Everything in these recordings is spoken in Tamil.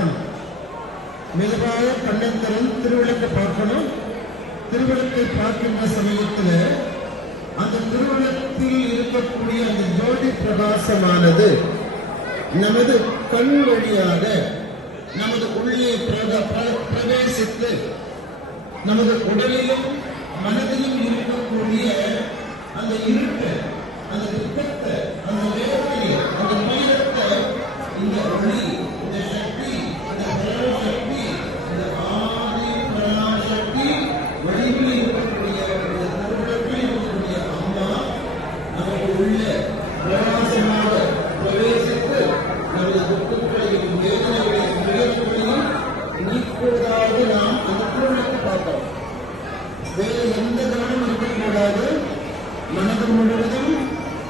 பார்க்கணும். மெதுவாக கண்ணை திறந்து பார்க்கணும். திருவிளக்கை பார்க்கின்ற சமயத்தில் அந்த திருவிளக்கில் இருக்கக்கூடிய அந்த ஜோதி பிரகாசமானது நமது கண் வழியாக நமது உள்ளே பிரவேசித்து நமது உடலிலும் மனதிலும் இருக்கக்கூடிய அந்த இருட்டை அந்த துக்கத்தை அந்த வேதனையை அந்த துயரத்தை இந்த ஒளி இந்த சக்தி இந்த பராசக்தி இந்த ஆதி பராசக்தி வடிவில் இருக்கக்கூடிய இந்த திருவிழத்தில் இருக்கக்கூடிய அம்மா நமக்கு உள்ள பிரகாசமாக பிரவேசித்து நமது துக்கங்களையும் வேதனைகளையும் துயரங்களையும் நீக்குவதாக நாம் அந்த பார்க்கிறோம் வேறு எந்த கவனம் இருக்கக்கூடாது மனது முழுவதும்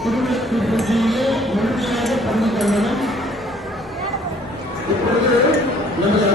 திருவிளக்கு பூஜையை முழுமையாக பண்ணிக் கொள்ளணும் இப்பொழுது நமது